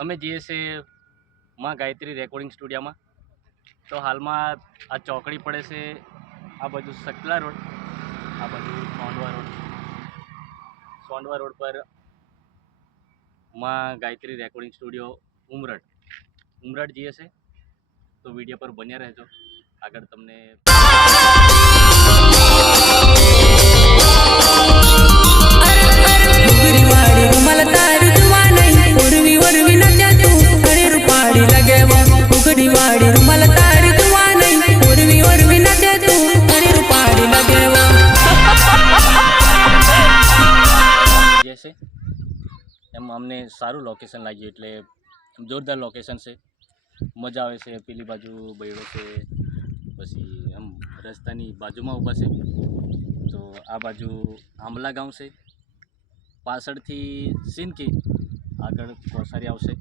અમે જઈએ છીએ માં ગાયત્રી રેકોર્ડિંગ સ્ટુડિયોમાં। તો હાલમાં આ ચોકડી પડે છે, આ બાજુ સકલા રોડ, આ બાજુ સોંડવા રોડ પર માં ગાયત્રી રેકોર્ડિંગ સ્ટુડિયો ઉમરઠ જઈએ છે। તો વિડીયો પર બન્યા રહેજો, આગળ તમને છે એમ અમને સારું લોકેશન લાગ્યું, એટલે જોરદાર લોકેશન છે, મજા આવે છે। પેલી બાજુ બૈડો છે, પછી એમ રસ્તાની બાજુમાં ઊભા છે। તો આ બાજુ આંબલા ગામ છે, પાછળથી સિનકી, આગળ કોસારી આવશે।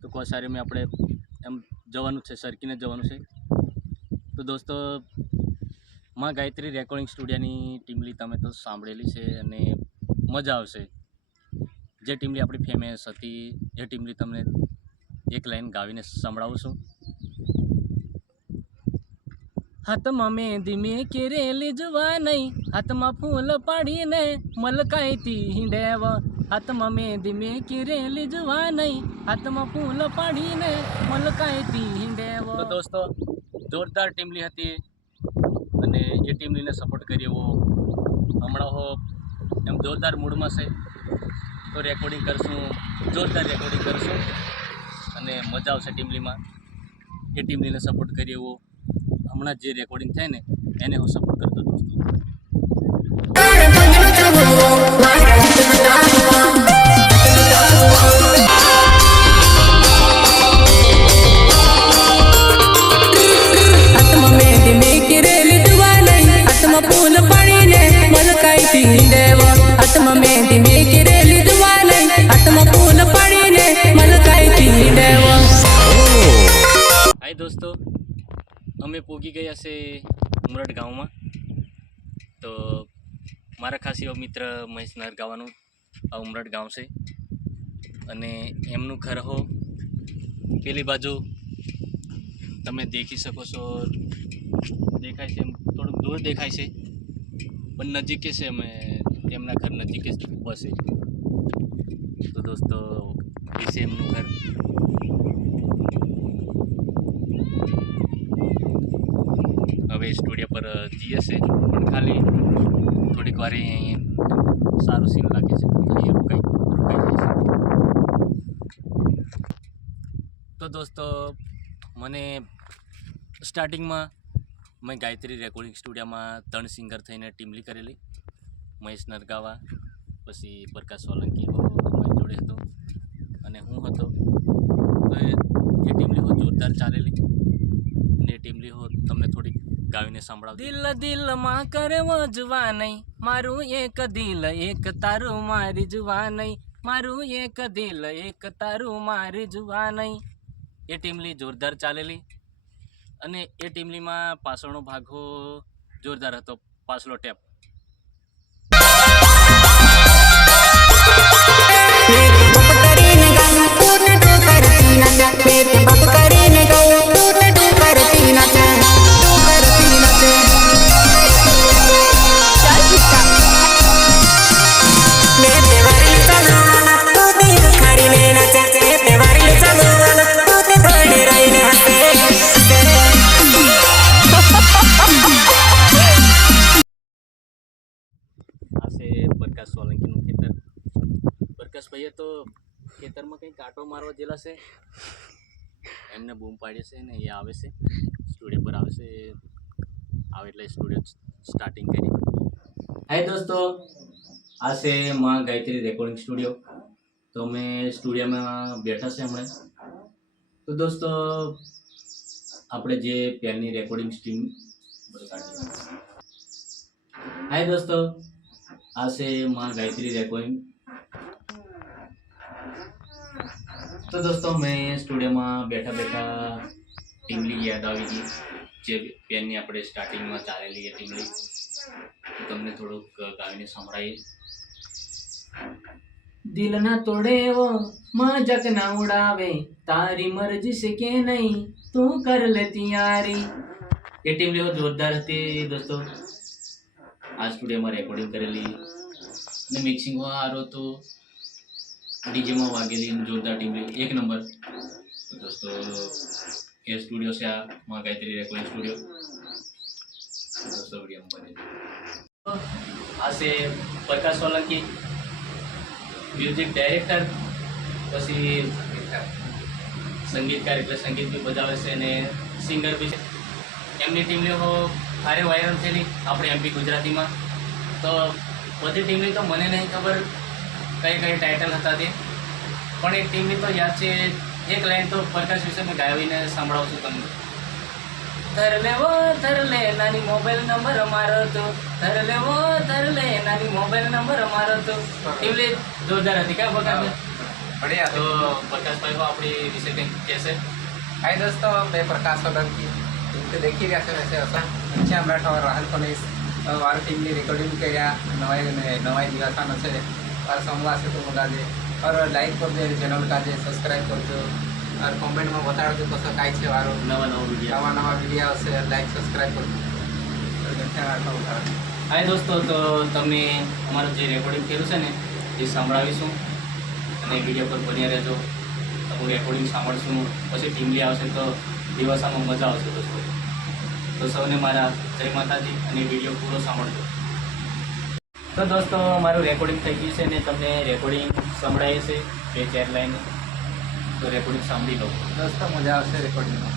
તો કોસારીમાં આપણે એમ જવાનું છે, સરકીને જવાનું છે। તો દોસ્તો, માં ગાયત્રી રેકોર્ડિંગ સ્ટુડિયોની ટીમલી તમે તો સાંભળેલી છે અને મજા આવશે। જે ટીમલી આપણી ફેમસ હતી એ ટીમલી તમને એક લાઈન ગાવીને સંભળાવું છું। હાથમાં મહેંદી મેં કેરેલી જુવાનઈ, હાથમાં ફૂલ પાડીને મલકાઈતી હિંડેવ। હાથમાં મહેંદી મેં કેરેલી જુવાનઈ, હાથમાં ફૂલ પાડીને મલકાઈતી હિંડેવ। તો દોસ્તો, જોરદાર ટીમલી હતી અને એ ટીમલીને સપોર્ટ કરીએ એવો હમણાં હો એમ જોરદાર મૂડમાં છે। તો રેકોર્ડિંગ કરશું, જોરદાર રેકોર્ડિંગ કરશું અને મજા આવશે ટીમલીમાં। એ ટીમલીને સપોર્ટ કરીએ એવો હમણાં જે રેકોર્ડિંગ થાય ને એને હું સપોર્ટ કરતો દોસ્તો। હાય દોસ્તો, અમે પહોંચી ગયા છે ઉમરઠ ગામમાં। તો મારા ખાસ એવો મિત્ર મહેશ નરગાવાનું આ ઉમરઠ ગામ છે અને એમનું ઘર હો પેલી બાજુ તમે દેખી શકો છો, દેખાય છે, થોડુંક દૂર દેખાય છે પણ નજીક છે, અમે તેમના ઘર નજીક જ ઊભા છે। તો દોસ્તો, વિશે એમનું ઘર હવે સ્ટુડિયો પર જઈએ છે, પણ ખાલી થોડીક વાર સારું સીન લાગે છે, તો અહીં રોકાઈ જઈશ। તો દોસ્તો, મને સ્ટાર્ટિંગમાં મેં ગાયત્રી રેકોર્ડિંગ સ્ટુડિયોમાં 3 સિંગર થઈને ટીમલી કરેલી। મહેશ નરગાવા, પછી પ્રકાશ સોલંકી અમારી જોડે હતો અને હું હતો। તો એ ટીમલી હો જોરદાર ચાલેલી અને એ ટીમલી હો તમને થોડીક ગાવીને સંભળાવ। દિલ દિલમાં કરવો જુવાનઈ, મારું એક દિલ એક તારું મારી જુવાનઈ, મારું એક દિલ એક તારું મારી જુવાનઈ। એ ટીમલી જોરદાર ચાલેલી અને એ ટીમલીમાં પાછળનો ભાગો જોરદાર હતો, પાછલો ટેપ। प्रकाश सोलंकी खेतर, प्रकाश भाई तो खेतर में कहीं कांटो मारवा जेला से एमने बूम पाड़ी से ने ये आवे से स्टूडियो पर आवे से, आवे એટલે સ્ટુડિયો સ્ટાર્ટિંગ કરી। હાય દોસ્તો, આ છે માં ગાયત્રી રેકોર્ડિંગ સ્ટુડિયો। તો અમે સ્ટુડિયોમાં બેઠા છે હમણાં। તો દોસ્તો, આપણે જે પહેલની રેકોર્ડિંગ સ્ટ્રીમ હાય દોસ્તો, આ છે માં ગાયત્રી રેકોર્ડિંગ। તો દોસ્તો, મેં સ્ટુડિયોમાં બેઠા બેઠા ટીમલી યાદ આવી ગઈ, જે પેનની આપણે સ્ટાર્ટિંગમાં ચાલેલી એ ટીમલી। તો તમને થોડુંક ગાવીને સંભળાવીએ। દિલ ના તોડે એવો મજાક ના ઉડાવે, તારી મરજી છે કે નહીં તું કર લે તૈયારી. એ ટીમ લેવો જોરદાર હતી દોસ્તો. આ સ્ટુડિયોમાં રેકોર્ડિંગ કરેલી ને મિક્સિંગ સારો હતો, ડીજેમાં વાગેલી જોરદાર ટીમ એક નંબર. તો દોસ્તો એ સ્ટુડિયો છે આ માં ગાયત્રી રેકોર્ડિંગ સ્ટુડિયો. દોસ્તો વિડીયોમાં બને આ છે પ્રકાશ સોલંકી, મ્યુઝિક ડાયરેક્ટર, પછી સંગીતકાર એટલે સંગીત બી બજાવે છે અને સિંગર બી છે. એમની ટીમની ભારે વાયરલ થયેલી આપણે એમપી ગુજરાતીમાં. તો બધી ટીમની તો મને નહીં ખબર કઈ કઈ ટાઇટલ હતા તે, પણ એ ટીમની તો યાદ છે. એક લાઈન તો પ્રકાશ વિશે મેં ગાવીને સંભળાવું છું તમને. ધર લે નાની મોબાઈલ નંબર અમારો તો, ધર લે નાની મોબાઈલ નંબર અમારો તો. ટીમલી જોરદાર હતી કા બકા? बढ़िया તો પ્રકાશભાઈ को આપણી વિશે કંઈક કહેશે. हाय दोस्तों, मैं प्रकाश सोलंकी. तो देखी रहा से वैसे होता अच्छा बैठा और राहुल पुलिस और टीम की रिकॉर्डिंग किया नवाई दिवसान से और सोमवार से तुम लगा दे और लाइक कर दे चैनल का दे सब्सक्राइब कर दो और कमेंट में बता दो कसं काय છે વારો નવા વિડીયો નવા વિડીયો આવશે. લાઈક સબસ્ક્રાઇબ કરજો. હાય દોસ્તો, તો તમે અમારું જે રેકોર્ડિંગ કર્યું છે ને એ સંભળાવીશું અને વિડીયો પર બન્યા રહેજો. હું રેકોર્ડિંગ સાંભળશું, પછી ટીમલી આવશે તો દિવસામાં મજા આવશે દોસ્તો. તો સૌને મારા જય માતાજી અને વિડીયો પૂરો સાંભળજો. તો દોસ્તો મારું રેકોર્ડિંગ થઈ ગયું છે ને તમને રેકોર્ડિંગ સંભળાય છે 2-4 લાઈન. તો રેકોર્ડિંગ સાંભળી લો દોસ્તો, મજા આવશે રેકોર્ડિંગમાં.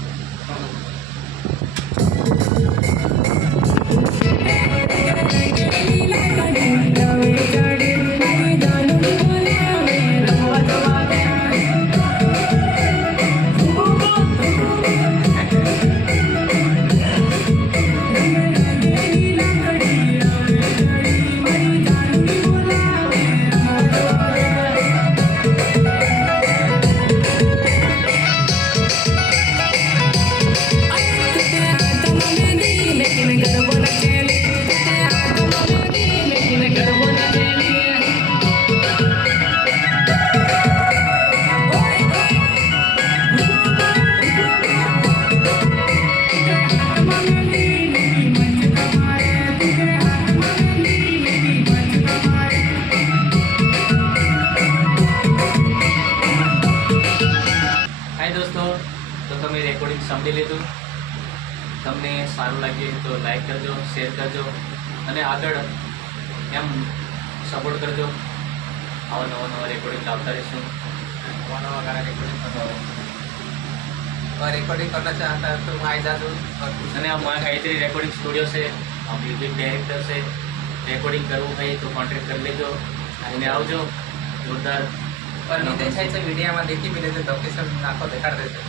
તમે રેકોર્ડિંગ સાંભળી લીધું. તમને સારું લાગે તો લાઈક કરજો, શેર કરજો અને આગળ એમ સપોર્ટ કરજો. આવા નવા રેકોર્ડિંગ લાવતા રહીશું. नवा गाना रिकॉर्डिंग करना चाहता है तो मैं आ जादू. અને આ માં ગાયત્રી રેકોર્ડિંગ સ્ટુડિયો છે, આ મ્યુઝિક ડાયરેક્ટર છે. રેકોર્ડિંગ કરવું હોય તો કોન્ટેક્ટ કરી લેજો અને આવજો. જોરદાર और नहीं देखा वीडियो में देखी मिले तो लोकेशन आपको दिखा देते.